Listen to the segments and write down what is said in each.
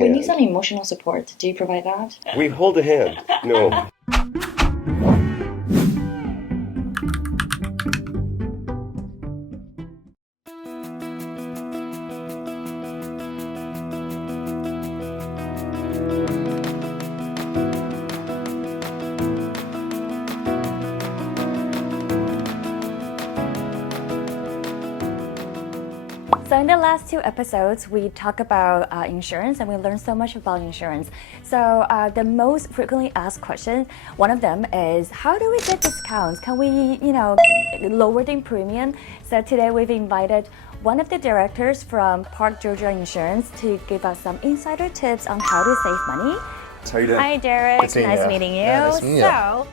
hand. We need some emotional support. Do you provide that? We hold a hand. No. So in the last two episodes, we talked about insurance and we learned so much about insurance. So the most frequently asked question, one of them is, how do we get discounts? Can we, lower the premium? So today we've invited one of the directors from Park Georgia Insurance to give us some insider tips on how to save money. How are you doing? Hi, Derrick. Nice meeting you. Yeah, nice meeting you. So,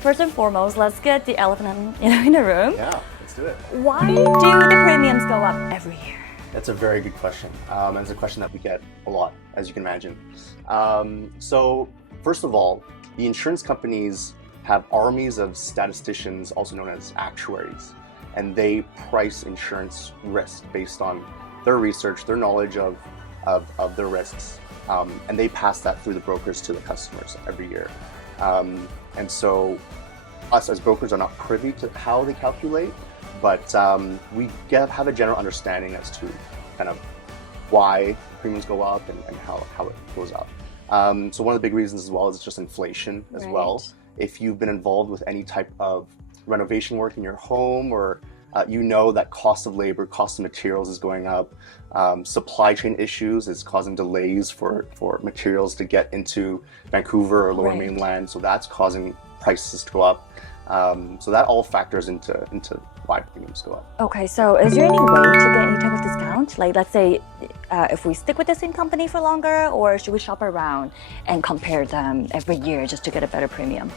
first and foremost, let's get the elephant in the room. Yeah. Let's do it. Why do the premiums go up every year? That's a very good question. And it's a question that we get a lot, as you can imagine. So first of all, the insurance companies have armies of statisticians, also known as actuaries, and they price insurance risk based on their research, their knowledge of their risks, and they pass that through the brokers to the customers every year. And so us as brokers are not privy to how they calculate, but we have a general understanding as to kind of why premiums go up and how it goes up. So one of the big reasons as well is just inflation as well. If you've been involved with any type of renovation work in your home, or that cost of labor, cost of materials is going up, supply chain issues is causing delays for materials to get into Vancouver or Lower Mainland, so that's causing prices to go up. So that all factors into why premiums go up. Okay, so is there any way to get any type of discount? Like, let's say, if we stick with the same company for longer, or should we shop around and compare them every year just to get a better premium?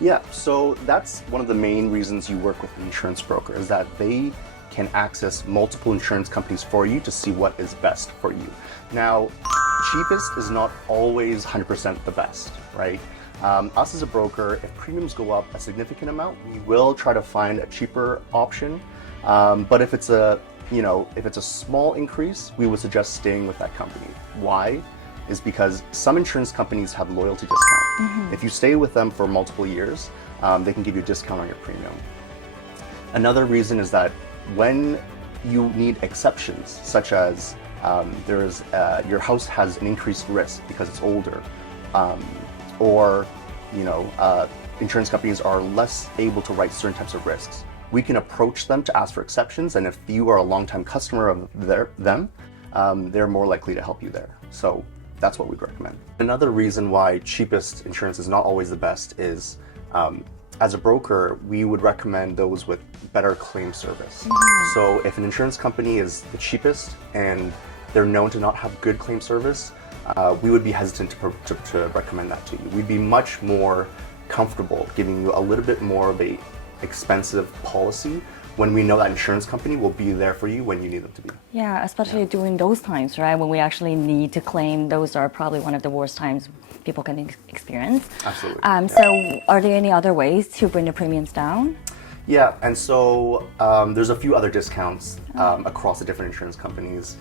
Yeah, so that's one of the main reasons you work with an insurance broker, is that they can access multiple insurance companies for you to see what is best for you. Now, cheapest is not always 100% the best, right? Us as a broker, if premiums go up a significant amount, we will try to find a cheaper option. But if it's a small increase, we would suggest staying with that company. Why? Is because some insurance companies have loyalty discount. If you stay with them for multiple years, they can give you a discount on your premium. Another reason is that when you need exceptions, such as your house has an increased risk because it's older, or insurance companies are less able to write certain types of risks, we can approach them to ask for exceptions, and if you are a long-time customer of them, they're more likely to help you there. So that's what we'd recommend. Another reason why cheapest insurance is not always the best is, as a broker, we would recommend those with better claim service. So if an insurance company is the cheapest and they're known to not have good claim service, we would be hesitant to recommend that to you. We'd be much more comfortable giving you a little bit more of a expensive policy when we know that insurance company will be there for you when you need them to be. Yeah, especially during those times, right? When we actually need to claim, those are probably one of the worst times people can experience. Absolutely. So are there any other ways to bring the premiums down? Yeah, and so there's a few other discounts across the different insurance companies.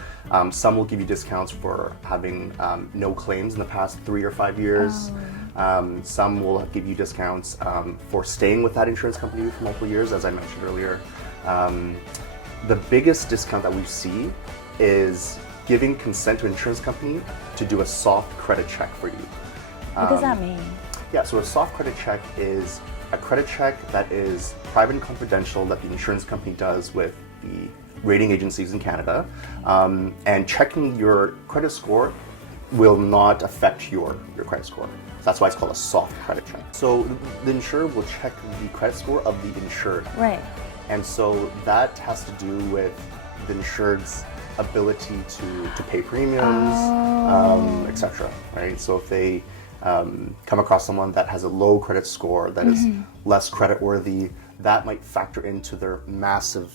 Some will give you discounts for having no claims in the past 3 or 5 years. Some will give you discounts for staying with that insurance company for multiple years, as I mentioned earlier. The biggest discount that we see is giving consent to an insurance company to do a soft credit check for you. What does that mean? Yeah, so a soft credit check is a credit check that is private and confidential that the insurance company does with the rating agencies in Canada. And checking your credit score will not affect your credit score. That's why it's called a soft credit check. So the insurer will check the credit score of the insured. Right. And so that has to do with the insured's ability to pay premiums, etc. Right? So if they come across someone that has a low credit score, that is less creditworthy, that might factor into their massive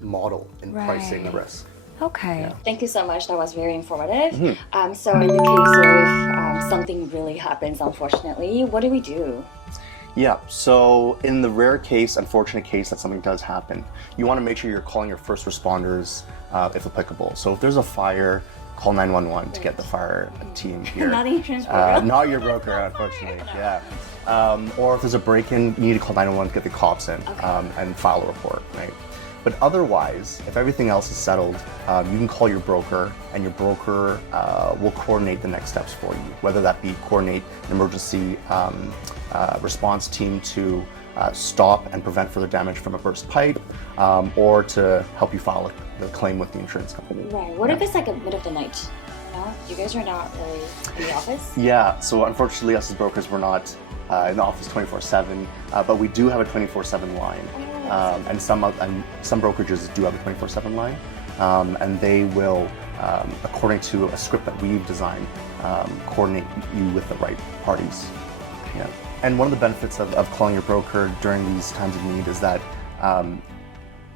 model in pricing the risk. Okay. Yeah. Thank you so much. That was very informative. So in the case of something really happens, unfortunately, what do we do? Yeah, so in the rare case, unfortunate case that something does happen, you want to make sure you're calling your first responders if applicable. So if there's a fire, call 911 to get the fire team here. Not the insurance broker. Not your broker, unfortunately. Yeah. Or if there's a break-in, you need to call 911 to get the cops in and file a report, right? But otherwise, if everything else is settled, you can call your broker, and your broker will coordinate the next steps for you, whether that be coordinate an emergency response team to stop and prevent further damage from a burst pipe, or to help you file the claim with the insurance company. Right. What if it's like a mid of the night? No, you guys are not really in the office. Yeah. So unfortunately, us as brokers, we're not in the office 24/7, but we do have a 24/7 line, and some brokerages do have a 24/7 line, and they will, according to a script that we've designed, coordinate you with the right parties. Yeah. And one of the benefits of calling your broker during these times of need is that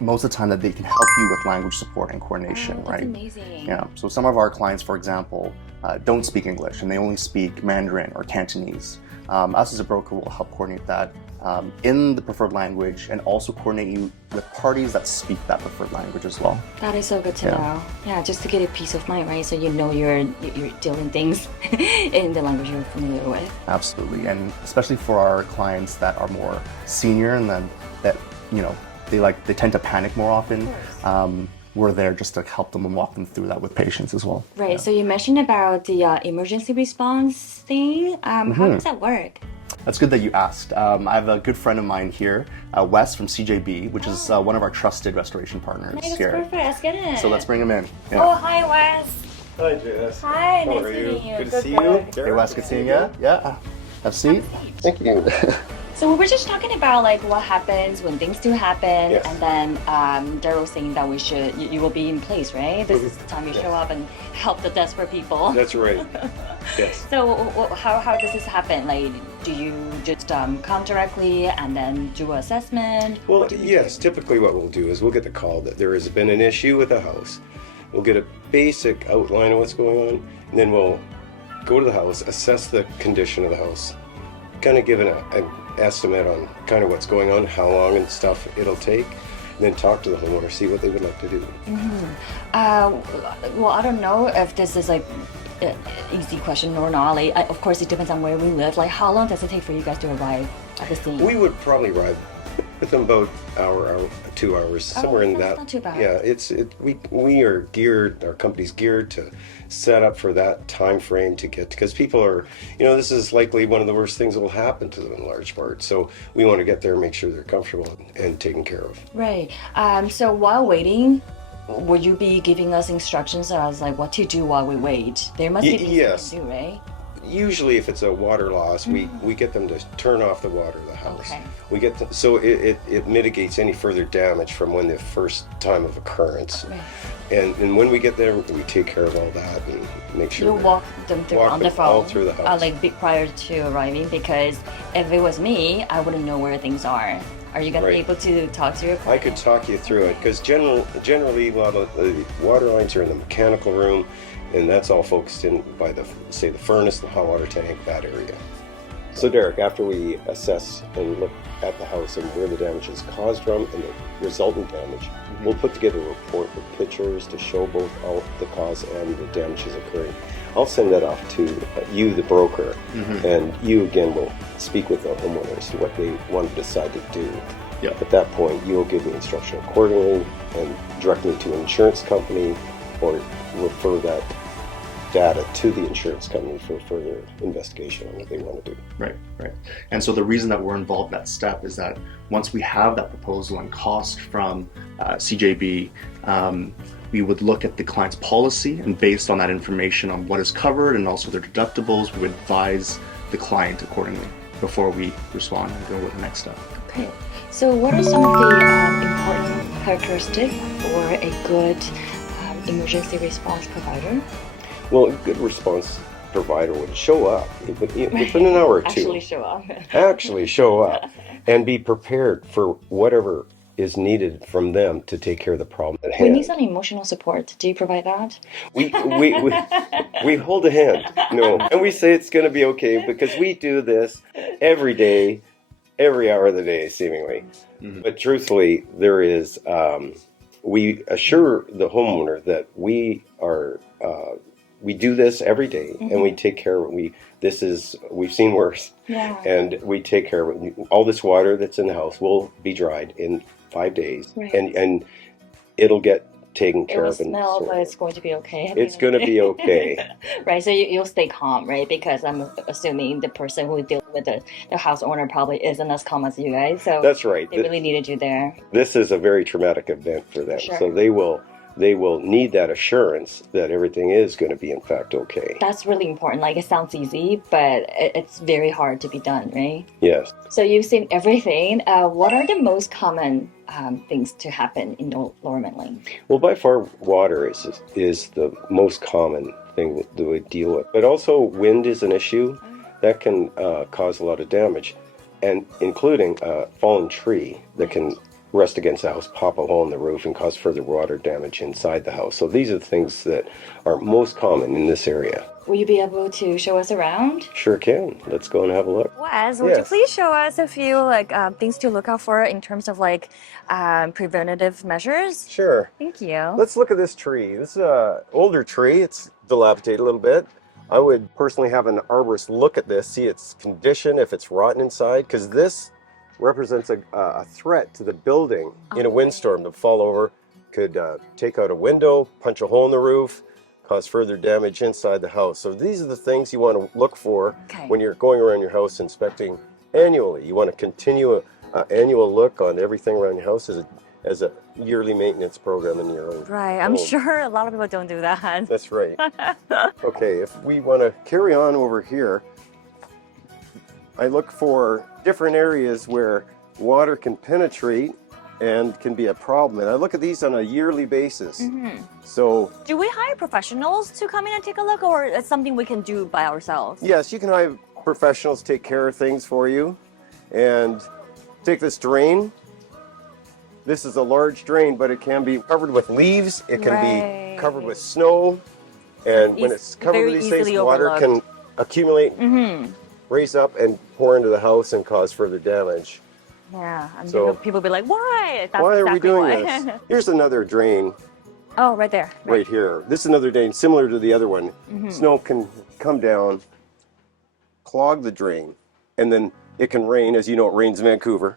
most of the time that they can help you with language support and coordination, that's right? Amazing. Yeah. So some of our clients, for example, don't speak English and they only speak Mandarin or Cantonese. Us as a broker will help coordinate that in the preferred language and also coordinate you with parties that speak that preferred language as well. That is so good to know. Yeah, just to get a peace of mind, right? So you know you're dealing things in the language you're familiar with. Absolutely, and especially for our clients that are more senior and then that they tend to panic more often. We're there just to help them and walk them through that with patience as well. Right. Yeah. So you mentioned about the emergency response thing. How does that work? That's good that you asked. I have a good friend of mine here, Wes from CJB, which is one of our trusted restoration partners that's here. Perfect. Let's get in. So let's bring him in. Yeah. Oh, hi, Wes. Hi, Jess. Hi, How nice are meeting you. Good to see you. Hey, Wes, good seeing you. Yeah. Have a seat. Thank you. So we were just talking about like what happens when things do happen, Yes. and then Daryl saying that you will be in place, right? This is the time you show up and help the desperate people. That's right. Yes. So how does this happen? Like, do you just come directly and then do an assessment? Well, yes. Typically, what we'll do is we'll get the call that there has been an issue with a house. We'll get a basic outline of what's going on, and then we'll go to the house, assess the condition of the house, kind of give an estimate on kind of what's going on, how long and stuff it'll take, and then talk to the homeowner, see what they would like to do. Well, I don't know if this is like an easy question or not. Like, of course, it depends on where we live. Like, how long does it take for you guys to arrive at the scene? We would probably arrive within about hour, 2 hours, somewhere in that. Not too bad. Yeah, we are geared. Our company's geared to set up for that time frame to get, because people are, this is likely one of the worst things that will happen to them in large part. So we want to get there and make sure they're comfortable and taken care of. Right. So while waiting, will you be giving us instructions as like what to do while we wait? There must be things yes. you can do, right? Usually, if it's a water loss, we get them to turn off the water of the house. Okay. We get so it mitigates any further damage from when the first time of occurrence. Right. And when we get there, we take care of all that and make sure You'll walk them through on the phone, all through the house. like prior to arriving, because if it was me, I wouldn't know where things are. Are you gonna be able to talk to your client? I could talk you through it, because generally a lot of the water lines are in the mechanical room, and that's all focused in by the furnace, the hot water tank, that area. So Derrick, after we assess and look at the house and where the damage is caused from and the resultant damage, we'll put together a report with pictures to show both the cause and the damages occurring. I'll send that off to you, the broker, and you again will speak with the homeowner as to what they want to decide to do. Yeah. At that point, you will give me instruction accordingly and direct me to an insurance company, or refer that data to the insurance company for further investigation on what they want to do. Right. And so the reason that we're involved in that step is that once we have that proposal and cost from CJB, we would look at the client's policy, and based on that information on what is covered and also their deductibles, we would advise the client accordingly before we respond and go with the next step. Okay. So what are some of the important characteristics for a good emergency response provider? Well, a good response provider would show up within an hour or two. Actually show up. Actually show up and be prepared for whatever is needed from them to take care of the problem at hand. We need some emotional support. Do you provide that? We hold a hand, and we say it's going to be okay, because we do this every day, every hour of the day, seemingly. But truthfully, there is. We assure the homeowner that we are we do this every day, and we take care of it. We've seen worse, and we take care of it. All this water that's in the house will be dried in 5 days, and it'll get taken care of. It will smell, but it's going to be okay. It's going to be okay. Right, so you'll stay calm, right? Because I'm assuming the person who deals with the house owner probably isn't as calm as you guys. So that's right. They really needed you there. This is a very traumatic event for them, so they will need that assurance that everything is going to be in fact okay. That's really important. Like, it sounds easy, but it's very hard to be done, right? Yes. So you've seen everything. What are the most common things to happen in the Lower Mainland? Well, by far, water is the most common thing that we deal with. But also, wind is an issue that can cause a lot of damage, and including a fallen tree that can rest against the house, pop a hole in the roof, and cause further water damage inside the house. So these are the things that are most common in this area. Will you be able to show us around? Sure can. Let's go and have a look. Wes, would you please show us a few things to look out for in terms of preventative measures? Sure. Thank you. Let's look at this tree. This is an older tree. It's dilapidated a little bit. I would personally have an arborist look at this, see its condition, if it's rotten inside, because this represents a threat to the building in a windstorm. To fall over could take out a window, punch a hole in the roof, cause further damage inside the house. So these are the things you want to look for when you're going around your house inspecting annually. You want to continue an annual look on everything around your house as a yearly maintenance program in your own Right, I'm home. sure a lot of people don't do that. That's right. Okay, if we want to carry on over here, I look for different areas where water can penetrate and can be a problem. And I look at these on a yearly basis. So, do we hire professionals to come in and take a look, or it's something we can do by ourselves? yes, you can have professionals take care of things for you. And take this drain. This is a large drain, but it can be covered with leaves. It can be covered with snow. And when it's covered with these things, water can accumulate, raise up, and pour into the house and cause further damage. Yeah, and So- people be like, why? That's Why are we exactly doing why. this? Here's another drain Oh, right there. right here. This is another drain similar to the other one. Snow can come down, clog the drain, and then it can rain. As you know, it rains in Vancouver.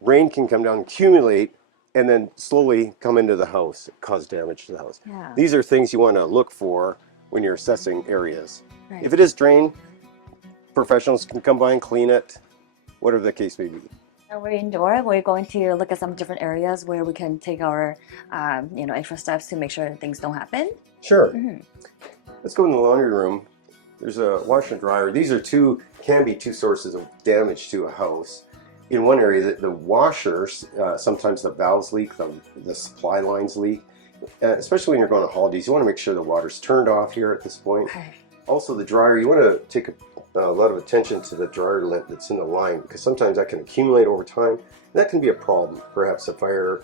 Rain can come down, accumulate, and then slowly come into the house, cause damage to the house. Yeah. These are things you want to look for when you're assessing areas. Right. If it is drained, professionals can come by and clean it, whatever the case may be. Now we're indoor. We're going to look at some different areas where we can take our, extra steps to make sure that things don't happen. Sure. Let's go in the laundry room. There's a washer and dryer. These are can be two sources of damage to a house. In one area, the washers, sometimes the valves leak, the supply lines leak. Especially when you're going on holidays, you want to make sure the water's turned off here at this point. Okay. Also, the dryer, you want to take a lot of attention to the dryer lint that's in the line, because sometimes that can accumulate over time. That can be a problem, perhaps a fire.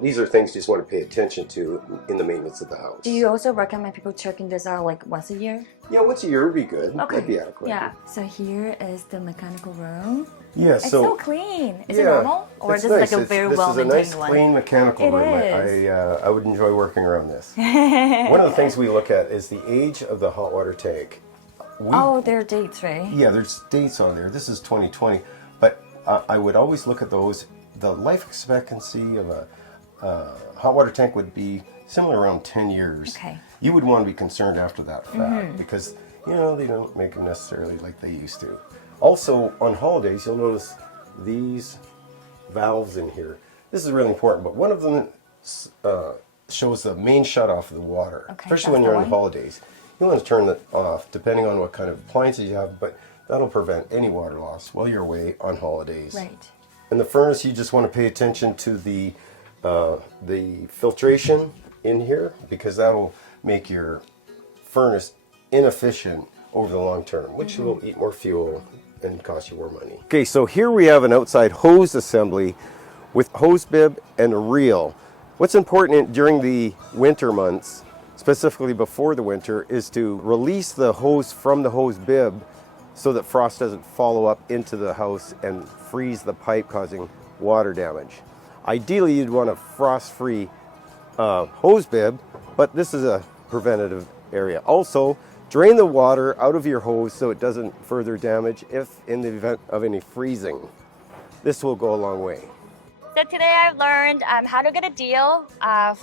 These are things you just want to pay attention to in the maintenance of the house. Do you also recommend people checking this out once a year? Yeah, once a year would be good. Okay. That'd be adequate. Yeah. So here is the mechanical room. Yeah, It's so clean. Is it normal? Or is it's this like a very well-maintained This is a nice, one? clean mechanical room. is. I would enjoy working around this. One of the things we look at is the age of the hot water tank. There are dates, right? Yeah, there's dates on there. This is 2020, but I would always look at those. The life expectancy of a hot water tank would be similar, around 10 years. Okay. You would want to be concerned after that fact, because they don't make them necessarily like they used to. Also, on holidays, you'll notice these valves in here. This is really important, but one of them shows the main shutoff of the water, especially when you're on holidays. You want to turn that off, depending on what kind of appliances you have, but that'll prevent any water loss while you're away on holidays. Right. And the furnace, you just want to pay attention to the filtration in here, because that'll make your furnace inefficient over the long term, which will eat more fuel and cost you more money. Okay, so here we have an outside hose assembly with hose bib and a reel. What's important during the winter months, specifically before the winter, is to release the hose from the hose bib so that frost doesn't follow up into the house and freeze the pipe, causing water damage. Ideally, you'd want a frost-free hose bib, but this is a preventative area. Also, drain the water out of your hose so it doesn't further damage if in the event of any freezing. This will go a long way. So today I've learned how to get a deal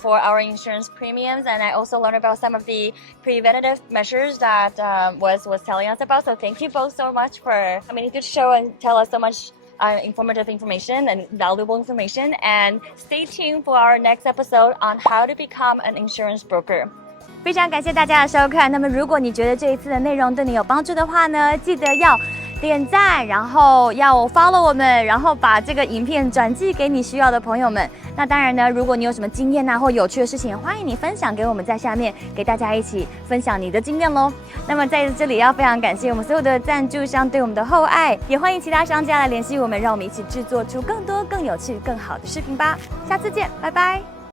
for our insurance premiums, and I also learned about some of the preventative measures that Wes was telling us about. So thank you both so much for coming to the show and tell us so much informative information and valuable information. And stay tuned for our next episode on how to become an insurance broker. 非常感谢大家的收看。那么，如果你觉得这一次的内容对你有帮助的话呢，记得要点赞，然后要 follow 我们，然后把这个影片转寄给你需要的朋友们。那当然呢，如果你有什么经验或有趣的事情，欢迎你分享给我们，在下面给大家一起分享你的经验咯。那么在这里要非常感谢我们所有的赞助商对我们的厚爱，也欢迎其他商家来联系我们，让我们一起制作出更多、更有趣、更好的视频吧。下次见，拜拜。